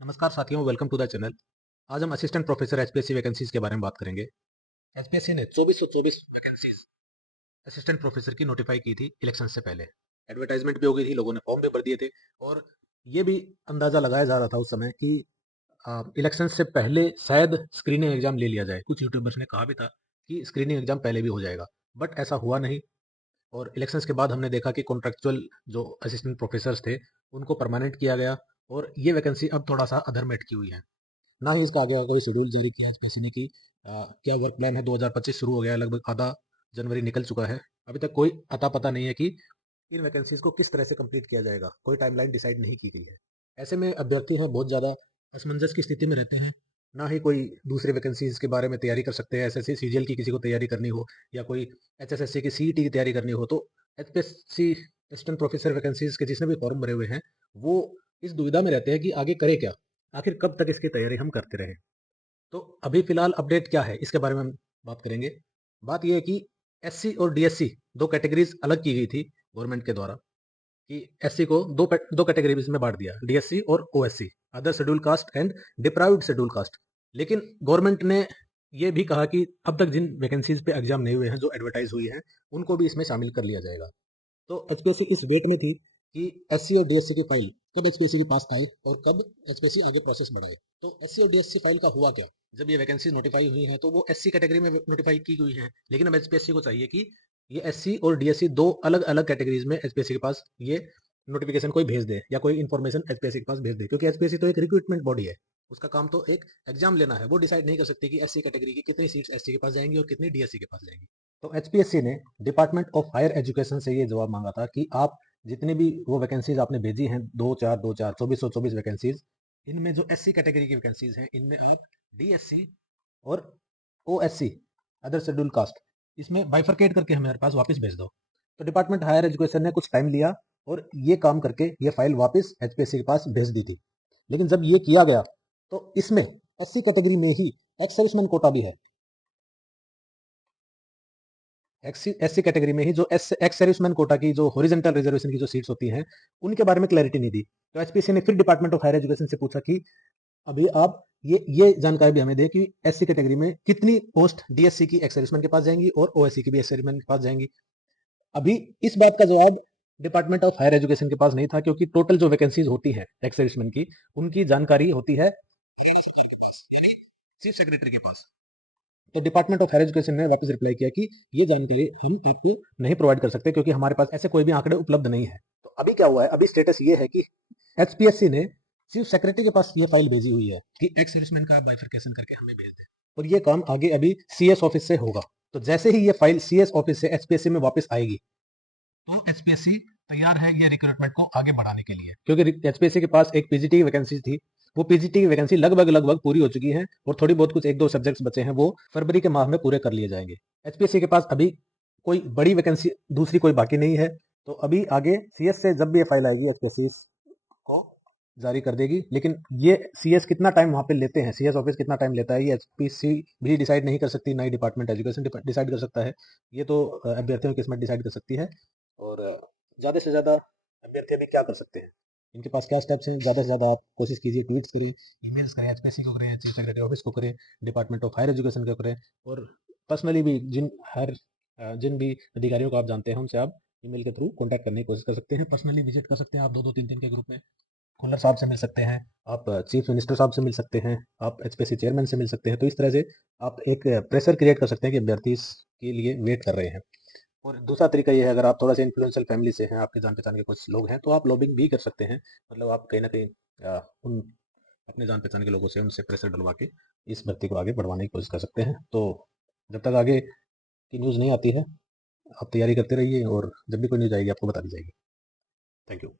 नमस्कार साथियों, welcome to the channel. आज हम असिस्टेंट प्रोफेसर एचपीएससी वैकेंसीज के बारे में बात करेंगे। एचपीएससी ने 2424 वैकेंसीज असिस्टेंट प्रोफेसर की नोटिफाई की थी इलेक्शन से पहले। एडवर्टाइजमेंट भी हो गई थी, लोगों ने फॉर्म भी भर दिए थे और ये भी अंदाजा लगाया जा रहा था उस समय कि इलेक्शन से पहले शायद स्क्रीनिंग एग्जाम ले लिया जाए। कुछ यूट्यूबर्स ने कहा भी था कि स्क्रीनिंग एग्जाम पहले भी हो जाएगा, बट ऐसा हुआ नहीं। और इलेक्शंस के बाद हमने देखा कि कॉन्ट्रेक्चुअल जो असिस्टेंट प्रोफेसर्स थे उनको परमानेंट किया गया और ये वैकेंसी अब थोड़ा सा अधर में अटकी हुई है। ना ही इसका आगे का कोई शेड्यूल जारी किया है एचपीएससी ने कि क्या वर्क प्लान है। 2025 शुरू हो गया है, लगभग आधा जनवरी निकल चुका है। अभी तक कोई अता पता नहीं है कि इन वैकेंसीज को किस तरह से कंप्लीट किया जाएगा। कोई टाइमलाइन डिसाइड नहीं की गई है। ऐसे में अभ्यर्थी हैं बहुत ज़्यादा असमंजस की स्थिति में रहते हैं। ना ही कोई दूसरे वैकेंसीज के बारे में तैयारी कर सकते हैं। एसएससी सीजीएल की किसी को तैयारी करनी हो या कोई एचएसएससी की सीईटी की तैयारी करनी हो तो एचपीएससी असिस्टेंट प्रोफेसर वैकेंसीज के जिसने भी फॉर्म भरे हुए हैं वो इस दुविधा में रहते हैं कि आगे करे क्या, आखिर कब तक इसकी तैयारी हम करते रहें। तो अभी फिलहाल अपडेट क्या है इसके बारे में हम बात करेंगे। बात यह है कि एससी और डीएससी दो कैटेगरीज अलग की गई थी गवर्नमेंट के द्वारा कि एससी को दो कैटेगरीज में बांट दिया, डीएससी और OSC, other schedule caste and deprived schedule caste. लेकिन गवर्नमेंट ने ये भी कहा कि अब तक जिन वैकेंसीज पे एग्जाम नहीं हुए हैं जो एडवर्टाइज हुई हैं उनको भी इसमें शामिल कर लिया जाएगा। तो एचपीएससी इस वेट में थी कि एससी और डीएससी की फाइल कब एचपीएससी के पास आए और कब एचपीएससी आगे प्रोसेस बढ़ेगा। तो एससी और डीएससी फाइल का हुआ क्या, जब ये वैकेंसी नोटिफाई हुई है तो वो एससी कैटेगरी में नोटिफाई की गई है। लेकिन अब एचपीएससी को चाहिए कि ये एससी और डीएससी दो अलग अलग कैटेगरीज में एचपीएससी के पास ये नोटिफिकेशन कोई भेज दे या कोई इन्फॉर्मेशन एचपीएससी के पास भेज दे, क्योंकि एचपीएससी तो एक रिक्रूटमेंट बॉडी है। उसका काम तो एक एग्जाम लेना है। वो डिसाइड नहीं कर सकती कि एससी कैटेगरी की कितनी सीट्स एससी के पास जाएंगी और कितनी डीएससी के पास जाएंगी। तो एचपीएससी ने डिपार्टमेंट ऑफ हायर एजुकेशन से ये जवाब मांगा था कि आप जितनी भी वो वैकेंसीज आपने भेजी हैं, दो चार 2424 वैकेंसीज, इनमें जो एससी कैटेगरी की वैकेंसीज हैं इनमें आप डीएससी और ओएससी, अदर शेड्यूल कास्ट, इसमें बाइफरकेट करके हमारे पास वापस भेज दो। तो डिपार्टमेंट हायर एजुकेशन ने कुछ टाइम लिया और ये काम करके ये फाइल वापस एचपीएससी के पास भेज दी थी। लेकिन जब ये किया गया तो इसमें एससी कैटेगरी में ही एक्स सर्विसमैन कोटा भी है। एससी कैटेगरी में ही जो एक्स सर्विसमैन कोटा की जो हॉरिजॉन्टल रिजर्वेशन की जो सीट्स होती हैं उनके बारे में क्लैरिटी नहीं दी। तो एचपीएससी ने फिर डिपार्टमेंट ऑफ हायर एजुकेशन से पूछा कि अभी आप ये जानकारी भी हमें दें कि एससी कैटेगरी में कितनी पोस्ट डीएससी की एक्स सर्विसमैन के पास जाएंगी और ओएससी की भी एक्स सर्विसमैन के पास जाएंगी। अभी इस बात का जवाब डिपार्टमेंट ऑफ हायर एजुकेशन के पास नहीं था, क्योंकि टोटल जो वैकेंसीज होती हैं एक्स सर्विसमैन की उनकी जानकारी होती है चीफ सेक्रेटरी के पास। तो डिपार्टमेंट ऑफ हायर एजुकेशन ने वापस रिप्लाई किया कि ये जानकारी हम आपको नहीं प्रोवाइड कर सकते, क्योंकि हमारे पास ऐसे कोई भी आंकड़े उपलब्ध नहीं है। तो अभी क्या हुआ है, अभी स्टेटस ये है कि एचपीएससी ने चीफ सेक्रेटरी के पास ये फाइल भेजी हुई है कि एक्स सर्विसमैन का बाइफरकेशन करके हमें भेज दें, और ये काम आगे अभी सीएस ऑफिस से होगा। तो जैसे ही ये फाइल सीएस ऑफिस से एचपीएससी में वापस आएगी तो एचपीएससी तैयार है ये रिक्रूटमेंट को आगे बढ़ाने के लिए, क्योंकि एचपीएससी के पास एक पीजीटी की वैकेंसी थी। वो पीजीटी की वैकेंसी लगभग पूरी हो चुकी है और थोड़ी बहुत कुछ एक दो सब्जेक्ट्स बचे हैं, वो फरवरी के माह में पूरे कर लिए जाएंगे। एचपीएससी के पास अभी कोई बड़ी वैकेंसी दूसरी कोई बाकी नहीं है। तो अभी आगे सीएस से जब भी ये फाइल आएगी एचपीएससी को जारी कर देगी। लेकिन ये सीएस कितना टाइम वहाँ पे लेते हैं, सीएस ऑफिस कितना टाइम लेता है, ये एचपीसी भी डिसाइड नहीं कर सकती, ना ही डिपार्टमेंट एजुकेशन डिसाइड कर सकता है। ये तो अभ्यर्थियों की किस्मत डिसाइड कर सकती है। और ज़्यादा से ज़्यादा अभ्यर्थी अभी क्या कर सकते हैं, इनके पास क्या स्टेप्स हैं। ज़्यादा से ज़्यादा आप कोशिश कीजिए, ट्वीट्स करें, ईमेल्स करें, एचपीएससी को करें, चीफ सेक्रेटरी ऑफिस को करें, डिपार्टमेंट ऑफ हायर एजुकेशन को करें, और पर्सनली भी जिन भी अधिकारियों को आप जानते हैं उनसे आप ईमेल के थ्रू कॉन्टैक्ट करने की कोशिश कर सकते हैं। पर्सनली विजिट कर सकते हैं आप, दो दो तीन तीन के ग्रुप में खुल्लर साहब से मिल सकते हैं, आप चीफ मिनिस्टर साहब से मिल सकते हैं, आप एचपीएससी चेयरमैन से मिल सकते हैं। तो इस तरह से आप एक प्रेशर क्रिएट कर सकते हैं कि अभ्यर्थी इसके लिए वेट कर रहे हैं। और दूसरा तरीका ये है, अगर आप थोड़ा सा इन्फ्लुएंशियल फैमिली से हैं, आपके जान पहचान के कुछ लोग हैं, तो आप लॉबिंग भी कर सकते हैं। मतलब आप कहीं ना कहीं उन अपने जान पहचान के लोगों से उनसे प्रेशर डलवा के इस भर्ती को आगे बढ़वाने की कोशिश कर सकते हैं। तो जब तक आगे की न्यूज़ नहीं आती है आप तैयारी करते रहिए, और जब भी कोई न्यूज़ आएगी आपको बता दी जाएगी। Thank you.